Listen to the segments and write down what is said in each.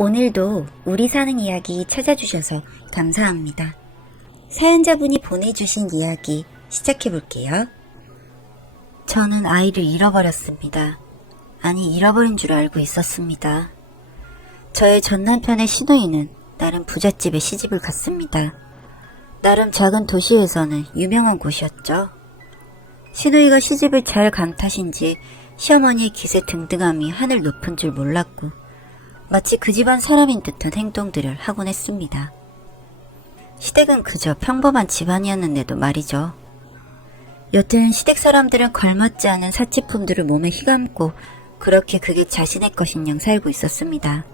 오늘도 우리 사는 이야기 찾아주셔서 감사합니다. 사연자분이 보내주신 이야기 시작해볼게요. 저는 아이를 잃어버렸습니다. 아니, 잃어버린 줄 알고 있었습니다. 저의 전 남편의 시누이는 나름 부잣집에 시집을 갔습니다. 나름 작은 도시에서는 유명한 곳이었죠. 시누이가 시집을 잘 간 탓인지 시어머니의 기세 등등함이 하늘 높은 줄 몰랐고 마치 그 집안 사람인 듯한 행동들을 하곤 했습니다. 시댁은 그저 평범한 집안이었는데도 말이죠. 여튼 시댁 사람들은 걸맞지 않은 사치품들을 몸에 휘감고 그렇게 그게 자신의 것인 양 살고 있었습니다.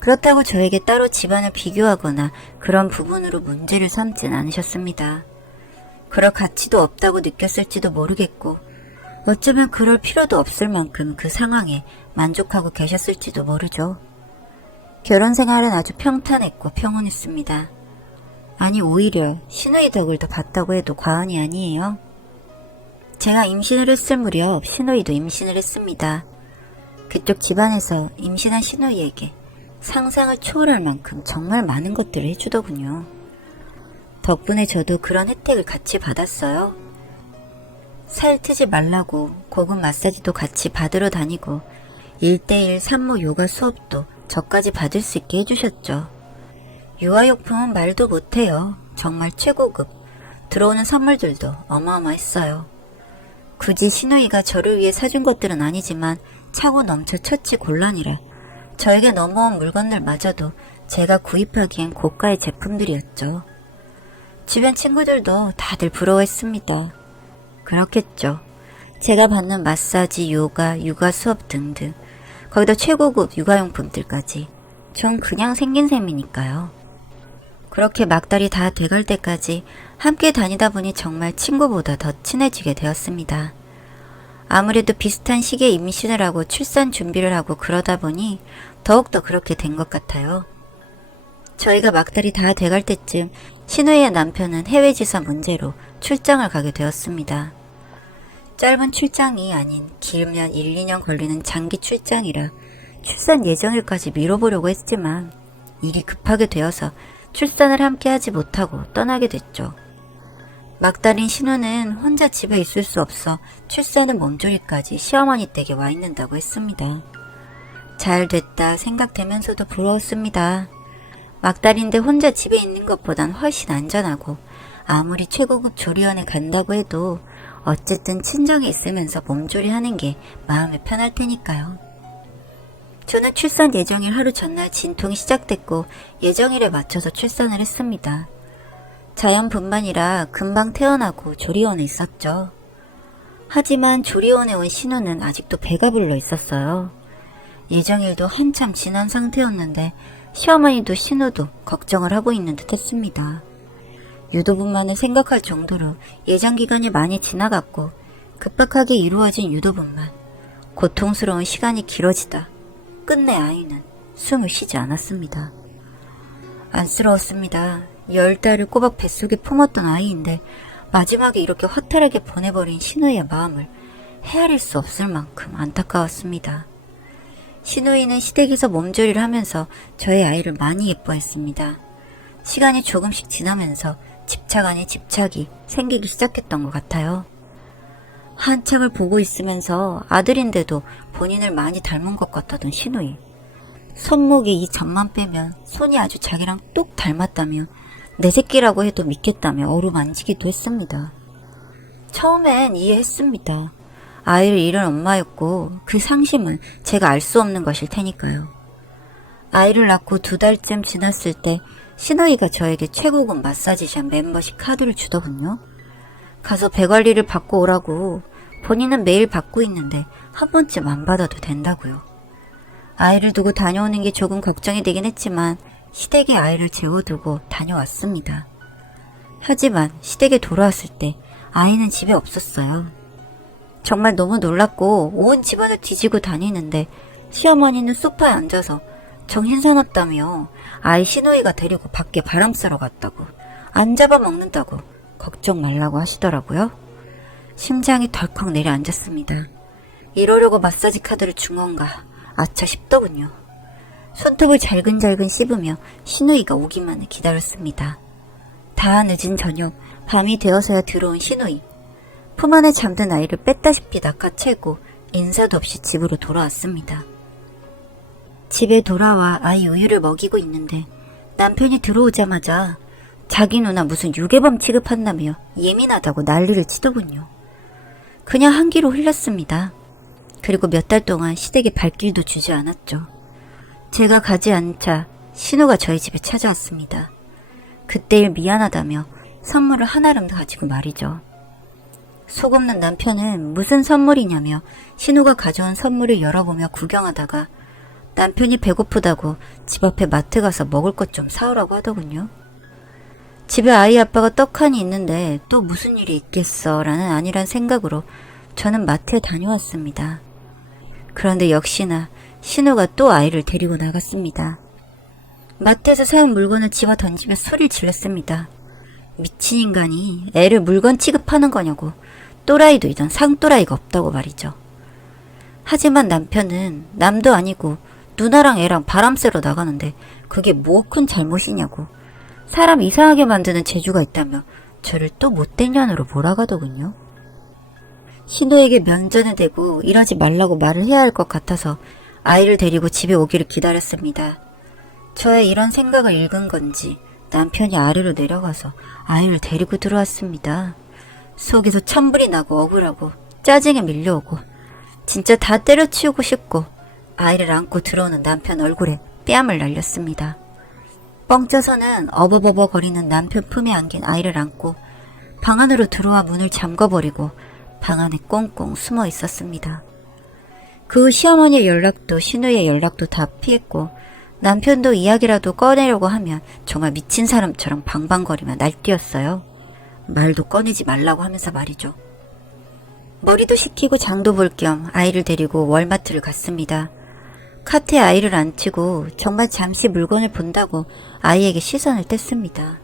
그렇다고 저에게 따로 집안을 비교하거나 그런 부분으로 문제를 삼진 않으셨습니다. 그럴 가치도 없다고 느꼈을지도 모르겠고 어쩌면 그럴 필요도 없을 만큼 그 상황에 만족하고 계셨을지도 모르죠. 결혼 생활은 아주 평탄했고 평온했습니다. 아니, 오히려 시누이 덕을 더 봤다고 해도 과언이 아니에요. 제가 임신을 했을 무렵 시누이도 임신을 했습니다. 그쪽 집안에서 임신한 시누이에게 상상을 초월할 만큼 정말 많은 것들을 해주더군요. 덕분에 저도 그런 혜택을 같이 받았어요. 살 트지 말라고 고급 마사지도 같이 받으러 다니고 1:1 산모 요가 수업도 저까지 받을 수 있게 해주셨죠. 유아용품은 말도 못해요. 정말 최고급. 들어오는 선물들도 어마어마했어요. 굳이 시누이가 저를 위해 사준 것들은 아니지만 차고 넘쳐 처치곤란이라 저에게 넘어온 물건들마저도 제가 구입하기엔 고가의 제품들이었죠. 주변 친구들도 다들 부러워했습니다. 그렇겠죠. 제가 받는 마사지, 요가, 육아 수업 등등 거기다 최고급 육아용품들까지 전 그냥 생긴 셈이니까요. 그렇게 막달이 다 돼갈 때까지 함께 다니다 보니 정말 친구보다 더 친해지게 되었습니다. 아무래도 비슷한 시기에 임신을 하고 출산 준비를 하고 그러다 보니 더욱더 그렇게 된 것 같아요. 저희가 막달이 다 돼갈 때쯤 시누이의 남편은 해외 지사 문제로 출장을 가게 되었습니다. 짧은 출장이 아닌 길면 1, 2년 걸리는 장기 출장이라 출산 예정일까지 미뤄보려고 했지만 일이 급하게 되어서 출산을 함께 하지 못하고 떠나게 됐죠. 막달인 신우는 혼자 집에 있을 수 없어 출산은 몸조리까지 시어머니 댁에 와 있는다고 했습니다. 잘 됐다 생각되면서도 부러웠습니다. 막달인데 혼자 집에 있는 것보단 훨씬 안전하고 아무리 최고급 조리원에 간다고 해도 어쨌든 친정에 있으면서 몸조리하는 게 마음이 편할 테니까요. 저는 출산 예정일 하루 전날 진통이 시작됐고 예정일에 맞춰서 출산을 했습니다. 자연분만이라 금방 태어나고 조리원에 있었죠. 하지만 조리원에 온 신우는 아직도 배가 불러 있었어요. 예정일도 한참 지난 상태였는데 시어머니도 신우도 걱정을 하고 있는 듯 했습니다. 유도분만을 생각할 정도로 예정기간이 많이 지나갔고 급박하게 이루어진 유도분만. 고통스러운 시간이 길어지다 끝내 아이는 숨을 쉬지 않았습니다. 안쓰러웠습니다. 10달을 꼬박 뱃속에 품었던 아이인데 마지막에 이렇게 허탈하게 보내버린 신우이의 마음을 헤아릴 수 없을 만큼 안타까웠습니다. 신우이는 시댁에서 몸조리를 하면서 저의 아이를 많이 예뻐했습니다. 시간이 조금씩 지나면서 집착 아닌 집착이 생기기 시작했던 것 같아요. 한창을 보고 있으면서 아들인데도 본인을 많이 닮은 것 같다던 신우이. 손목에 이 점만 빼면 손이 아주 자기랑 똑 닮았다며 내 새끼라고 해도 믿겠다며 어루만지기도 했습니다. 처음엔 이해했습니다. 아이를 잃은 엄마였고 그 상심은 제가 알 수 없는 것일 테니까요. 아이를 낳고 2달쯤 지났을 때 신우이가 저에게 최고급 마사지샵 멤버십 카드를 주더군요. 가서 배관리를 받고 오라고. 본인은 매일 받고 있는데 한 번쯤 안 받아도 된다고요. 아이를 두고 다녀오는 게 조금 걱정이 되긴 했지만 시댁에 아이를 재워두고 다녀왔습니다. 하지만 시댁에 돌아왔을 때 아이는 집에 없었어요. 정말 너무 놀랐고 온 집안을 뒤지고 다니는데 시어머니는 소파에 앉아서 정신 사납다며 아이 신우이가 데리고 밖에 바람 쐬러 갔다고 안 잡아먹는다고 걱정 말라고 하시더라고요. 심장이 덜컥 내려앉았습니다. 이러려고 마사지 카드를 준 건가 아차 싶더군요. 손톱을 잘근잘근 씹으며 신우이가 오기만을 기다렸습니다. 다 늦은 저녁, 밤이 되어서야 들어온 신우이. 품 안에 잠든 아이를 뺐다시피 낚아채고 인사도 없이 집으로 돌아왔습니다. 집에 돌아와 아이 우유를 먹이고 있는데 남편이 들어오자마자 자기 누나 무슨 유괴범 취급한다며 예민하다고 난리를 치더군요. 그냥 한 귀로 흘렸습니다. 그리고 몇 달 동안 시댁에 발길도 주지 않았죠. 제가 가지 않자 신우가 저희 집에 찾아왔습니다. 그때일 미안하다며 선물을 하나름 가지고 말이죠. 속없는 남편은 무슨 선물이냐며 신우가 가져온 선물을 열어보며 구경하다가 남편이 배고프다고 집 앞에 마트 가서 먹을 것 좀 사오라고 하더군요. 집에 아이 아빠가 떡하니 있는데 또 무슨 일이 있겠어 라는 아니란 생각으로 저는 마트에 다녀왔습니다. 그런데 역시나 신우가 또 아이를 데리고 나갔습니다. 마트에서 사온 물건을 집어 던지며 소리를 질렀습니다. 미친 인간이 애를 물건 취급하는 거냐고. 또라이도 이런 상또라이가 없다고 말이죠. 하지만 남편은 남도 아니고 누나랑 애랑 바람 쐬러 나가는데 그게 뭐 큰 잘못이냐고. 사람 이상하게 만드는 재주가 있다며 저를 또 못된 년으로 몰아가더군요. 신우에게 면전에 대고 이러지 말라고 말을 해야 할 것 같아서 아이를 데리고 집에 오기를 기다렸습니다. 저의 이런 생각을 읽은 건지 남편이 아래로 내려가서 아이를 데리고 들어왔습니다. 속에서 천불이 나고 억울하고 짜증에 밀려오고 진짜 다 때려치우고 싶고 아이를 안고 들어오는 남편 얼굴에 뺨을 날렸습니다. 뻥쪄서는 어버버버 거리는 남편 품에 안긴 아이를 안고 방 안으로 들어와 문을 잠궈버리고 방 안에 꽁꽁 숨어 있었습니다. 그 후 시어머니의 연락도 신우의 연락도 다 피했고 남편도 이야기라도 꺼내려고 하면 정말 미친 사람처럼 방방거리며 날뛰었어요. 말도 꺼내지 말라고 하면서 말이죠. 머리도 식히고 장도 볼 겸 아이를 데리고 월마트를 갔습니다. 카트에 아이를 앉히고 정말 잠시 물건을 본다고 아이에게 시선을 뗐습니다.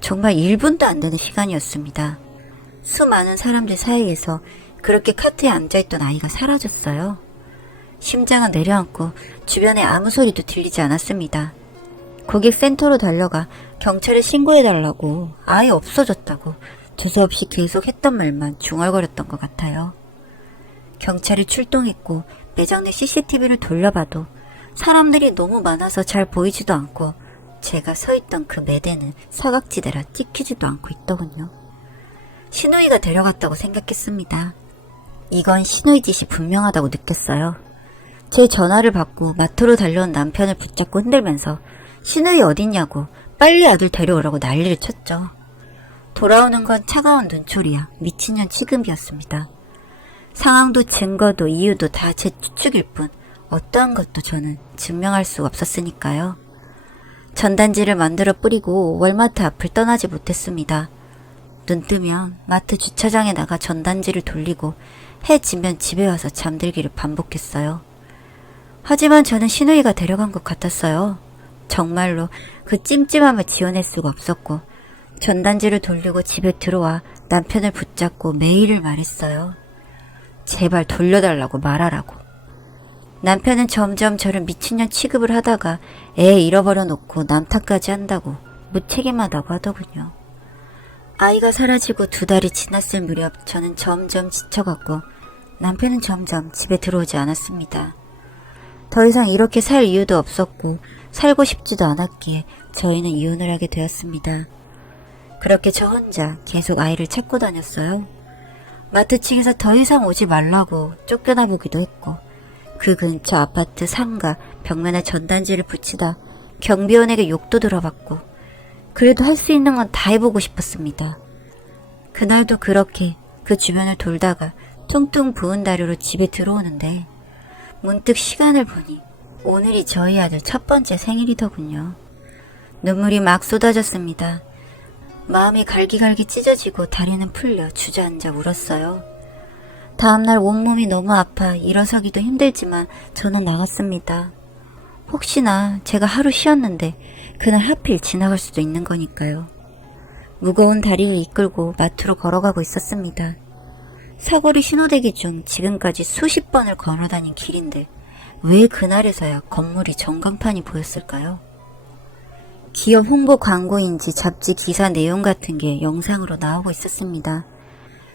정말 1분도 안 되는 시간이었습니다. 수많은 사람들 사이에서 그렇게 카트에 앉아있던 아이가 사라졌어요. 심장은 내려앉고 주변에 아무 소리도 들리지 않았습니다. 고객센터로 달려가 경찰에 신고해달라고 아예 없어졌다고 두서없이 계속 했던 말만 중얼거렸던 것 같아요. 경찰이 출동했고 매장 내 CCTV를 돌려봐도 사람들이 너무 많아서 잘 보이지도 않고 제가 서 있던 그 매대는 사각지대라 찍히지도 않고 있더군요. 신우이가 데려갔다고 생각했습니다. 이건 신우이 짓이 분명하다고 느꼈어요. 제 전화를 받고 마트로 달려온 남편을 붙잡고 흔들면서 신우이 어딨냐고 빨리 아들 데려오라고 난리를 쳤죠. 돌아오는 건 차가운 눈초리야 미친년 취급이었습니다. 상황도 증거도 이유도 다 제 추측일 뿐 어떠한 것도 저는 증명할 수가 없었으니까요. 전단지를 만들어 뿌리고 월마트 앞을 떠나지 못했습니다. 눈 뜨면 마트 주차장에 나가 전단지를 돌리고 해 지면 집에 와서 잠들기를 반복했어요. 하지만 저는 신우이가 데려간 것 같았어요. 정말로 그 찜찜함을 지어낼 수가 없었고 전단지를 돌리고 집에 들어와 남편을 붙잡고 매일을 말했어요. 제발 돌려달라고 말하라고. 남편은 점점 저를 미친년 취급을 하다가 애 잃어버려 놓고 남 탓까지 한다고 무책임하다고 하더군요. 아이가 사라지고 2달이 지났을 무렵 저는 점점 지쳐갔고 남편은 점점 집에 들어오지 않았습니다. 더 이상 이렇게 살 이유도 없었고 살고 싶지도 않았기에 저희는 이혼을 하게 되었습니다. 그렇게 저 혼자 계속 아이를 찾고 다녔어요. 마트 측에서 더 이상 오지 말라고 쫓겨나 보기도 했고 그 근처 아파트 상가 벽면에 전단지를 붙이다 경비원에게 욕도 들어봤고 그래도 할 수 있는 건 다 해보고 싶었습니다. 그날도 그렇게 그 주변을 돌다가 퉁퉁 부은 다리로 집에 들어오는데 문득 시간을 보니 오늘이 저희 아들 첫 번째 생일이더군요. 눈물이 막 쏟아졌습니다. 마음이 갈기갈기 찢어지고 다리는 풀려 주저앉아 울었어요. 다음날 온몸이 너무 아파 일어서기도 힘들지만 저는 나갔습니다. 혹시나 제가 하루 쉬었는데 그날 하필 지나갈 수도 있는 거니까요. 무거운 다리를 이끌고 마트로 걸어가고 있었습니다. 사거리 신호대기 중 지금까지 수십 번을 걸어다닌 길인데 왜 그날에서야 건물이 전광판이 보였을까요? 기업 홍보 광고인지 잡지 기사 내용 같은 게 영상으로 나오고 있었습니다.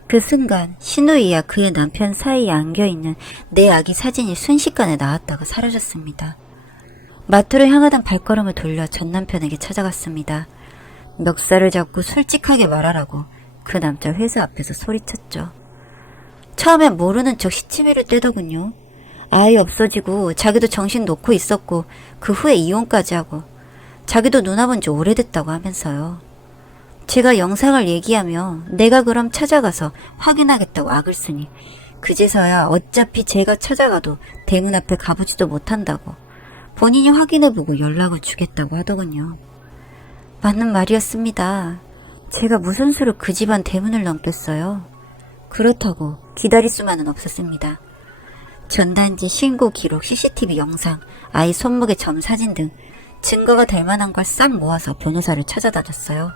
그 순간 신우이와 그의 남편 사이에 안겨있는 내 아기 사진이 순식간에 나왔다가 사라졌습니다. 마트로 향하던 발걸음을 돌려 전 남편에게 찾아갔습니다. 멱살을 잡고 솔직하게 말하라고 그 남자 회사 앞에서 소리쳤죠. 처음엔 모르는 척 시치미를 떼더군요. 아이 없어지고 자기도 정신 놓고 있었고 그 후에 이혼까지 하고 자기도 누나 본 지 오래됐다고 하면서요. 제가 영상을 얘기하며 내가 그럼 찾아가서 확인하겠다고 악을 쓰니 그제서야 어차피 제가 찾아가도 대문 앞에 가보지도 못한다고 본인이 확인해보고 연락을 주겠다고 하더군요. 맞는 말이었습니다. 제가 무슨 수로 그 집안 대문을 넘겼어요. 그렇다고 기다릴 수만은 없었습니다. 전단지, 신고 기록, CCTV 영상, 아이 손목의 점 사진 등 증거가 될 만한 걸 싹 모아서 변호사를 찾아다녔어요.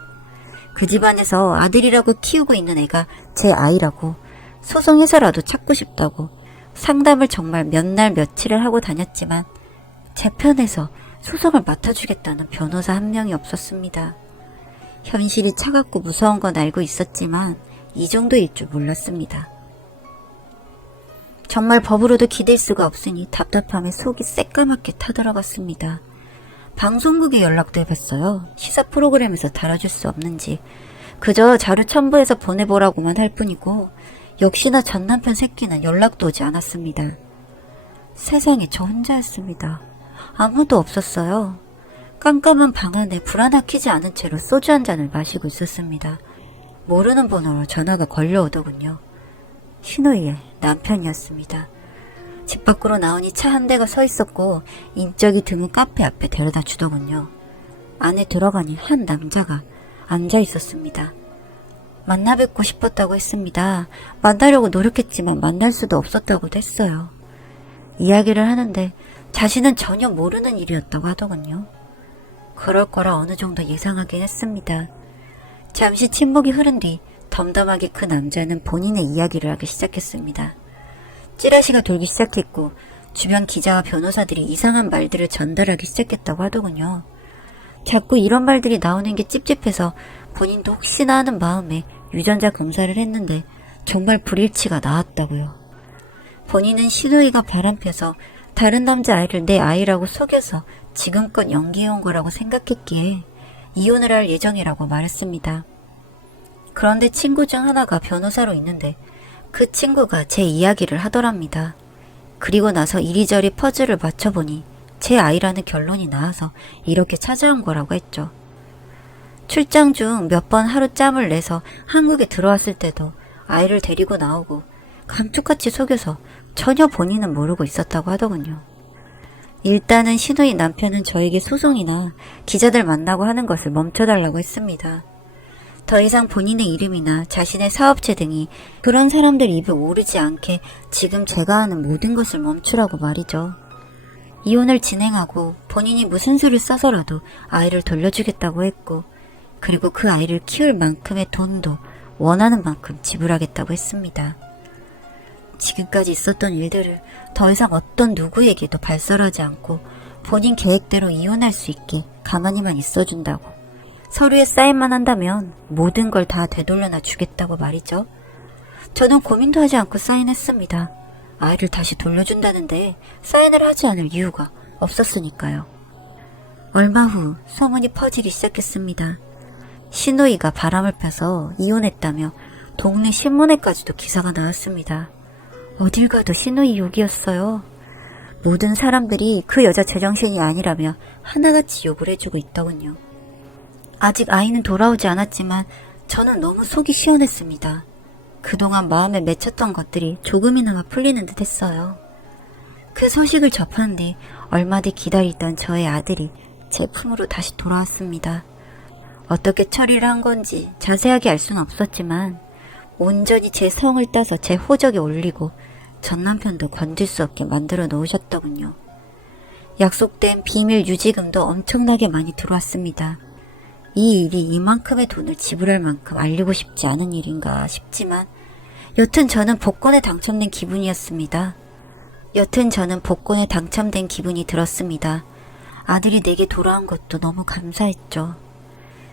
그 집안에서 아들이라고 키우고 있는 애가 제 아이라고 소송해서라도 찾고 싶다고 상담을 정말 몇 날 며칠을 하고 다녔지만 제 편에서 소송을 맡아주겠다는 변호사 한 명이 없었습니다. 현실이 차갑고 무서운 건 알고 있었지만 이 정도일 줄 몰랐습니다. 정말 법으로도 기댈 수가 없으니 답답함에 속이 새까맣게 타들어갔습니다. 방송국에 연락도 해봤어요. 시사 프로그램에서 다뤄줄 수 없는지. 그저 자료 첨부해서 보내보라고만 할 뿐이고 역시나 전 남편 새끼는 연락도 오지 않았습니다. 세상에 저 혼자였습니다. 아무도 없었어요. 깜깜한 방 안에 불 하나 켜지 않은 채로 소주 한 잔을 마시고 있었습니다. 모르는 번호로 전화가 걸려오더군요. 신우이의 남편이었습니다. 집 밖으로 나오니 차 한 대가 서 있었고 인적이 드문 카페 앞에 데려다 주더군요. 안에 들어가니 한 남자가 앉아 있었습니다. 만나 뵙고 싶었다고 했습니다. 만나려고 노력했지만 만날 수도 없었다고도 했어요. 이야기를 하는데 자신은 전혀 모르는 일이었다고 하더군요. 그럴 거라 어느 정도 예상하긴 했습니다. 잠시 침묵이 흐른 뒤 덤덤하게 그 남자는 본인의 이야기를 하기 시작했습니다. 찌라시가 돌기 시작했고 주변 기자와 변호사들이 이상한 말들을 전달하기 시작했다고 하더군요. 자꾸 이런 말들이 나오는 게 찝찝해서 본인도 혹시나 하는 마음에 유전자 검사를 했는데 정말 불일치가 나왔다고요. 본인은 신우이가 바람펴서 다른 남자아이를 내 아이라고 속여서 지금껏 연기해온 거라고 생각했기에 이혼을 할 예정이라고 말했습니다. 그런데 친구 중 하나가 변호사로 있는데 그 친구가 제 이야기를 하더랍니다. 그리고 나서 이리저리 퍼즐을 맞춰보니 제 아이라는 결론이 나와서 이렇게 찾아온 거라고 했죠. 출장 중 몇 번 하루 짬을 내서 한국에 들어왔을 때도 아이를 데리고 나오고 감쪽같이 속여서 전혀 본인은 모르고 있었다고 하더군요. 일단은 신우이 남편은 저에게 소송이나 기자들 만나고 하는 것을 멈춰달라고 했습니다. 더 이상 본인의 이름이나 자신의 사업체 등이 그런 사람들 입에 오르지 않게 지금 제가 하는 모든 것을 멈추라고 말이죠. 이혼을 진행하고 본인이 무슨 수를 써서라도 아이를 돌려주겠다고 했고 그리고 그 아이를 키울 만큼의 돈도 원하는 만큼 지불하겠다고 했습니다. 지금까지 있었던 일들을 더 이상 어떤 누구에게도 발설하지 않고 본인 계획대로 이혼할 수 있게 가만히만 있어준다고 서류에 사인만 한다면 모든 걸 다 되돌려놔 주겠다고 말이죠. 저는 고민도 하지 않고 사인했습니다. 아이를 다시 돌려준다는데 사인을 하지 않을 이유가 없었으니까요. 얼마 후 소문이 퍼지기 시작했습니다. 신우이가 바람을 펴서 이혼했다며 동네 신문에까지도 기사가 나왔습니다. 어딜 가도 신우이 욕이었어요. 모든 사람들이 그 여자 제정신이 아니라며 하나같이 욕을 해주고 있더군요. 아직 아이는 돌아오지 않았지만 저는 너무 속이 시원했습니다. 그동안 마음에 맺혔던 것들이 조금이나마 풀리는 듯 했어요. 그 소식을 접한 뒤 얼마 뒤 기다리던 저의 아들이 제 품으로 다시 돌아왔습니다. 어떻게 처리를 한 건지 자세하게 알 수는 없었지만 온전히 제 성을 따서 제 호적에 올리고 전 남편도 건질 수 없게 만들어 놓으셨더군요. 약속된 비밀 유지금도 엄청나게 많이 들어왔습니다. 이 일이 이만큼의 돈을 지불할 만큼 알리고 싶지 않은 일인가 싶지만 여튼 저는 복권에 당첨된 기분이었습니다. 여튼 저는 복권에 당첨된 기분이 들었습니다. 아들이 내게 돌아온 것도 너무 감사했죠.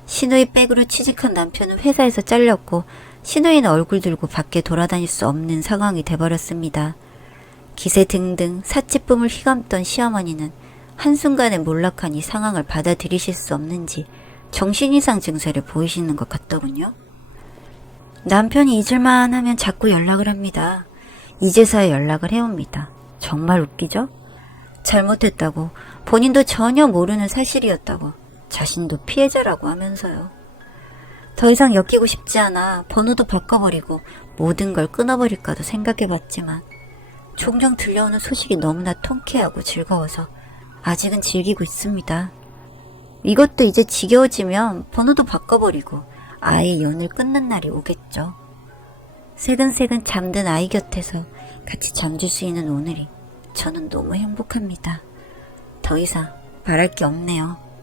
시누이 백으로 취직한 남편은 회사에서 잘렸고 시누이는 얼굴 들고 밖에 돌아다닐 수 없는 상황이 돼버렸습니다. 기세 등등 사치품을 휘감던 시어머니는 한순간에 몰락한 이 상황을 받아들이실 수 없는지 정신이상 증세를 보이시는 것 같더군요. 남편이 잊을만 하면 자꾸 연락을 합니다. 이제서야 연락을 해옵니다. 정말 웃기죠? 잘못했다고, 본인도 전혀 모르는 사실이었다고, 자신도 피해자라고 하면서요. 더 이상 엮이고 싶지 않아 번호도 바꿔버리고 모든 걸 끊어버릴까도 생각해봤지만 종종 들려오는 소식이 너무나 통쾌하고 즐거워서 아직은 즐기고 있습니다. 이것도 이제 지겨워지면 번호도 바꿔버리고 아예 연을 끊는 날이 오겠죠. 새근새근 잠든 아이 곁에서 같이 잠들 수 있는 오늘이 저는 너무 행복합니다. 더 이상 바랄 게 없네요.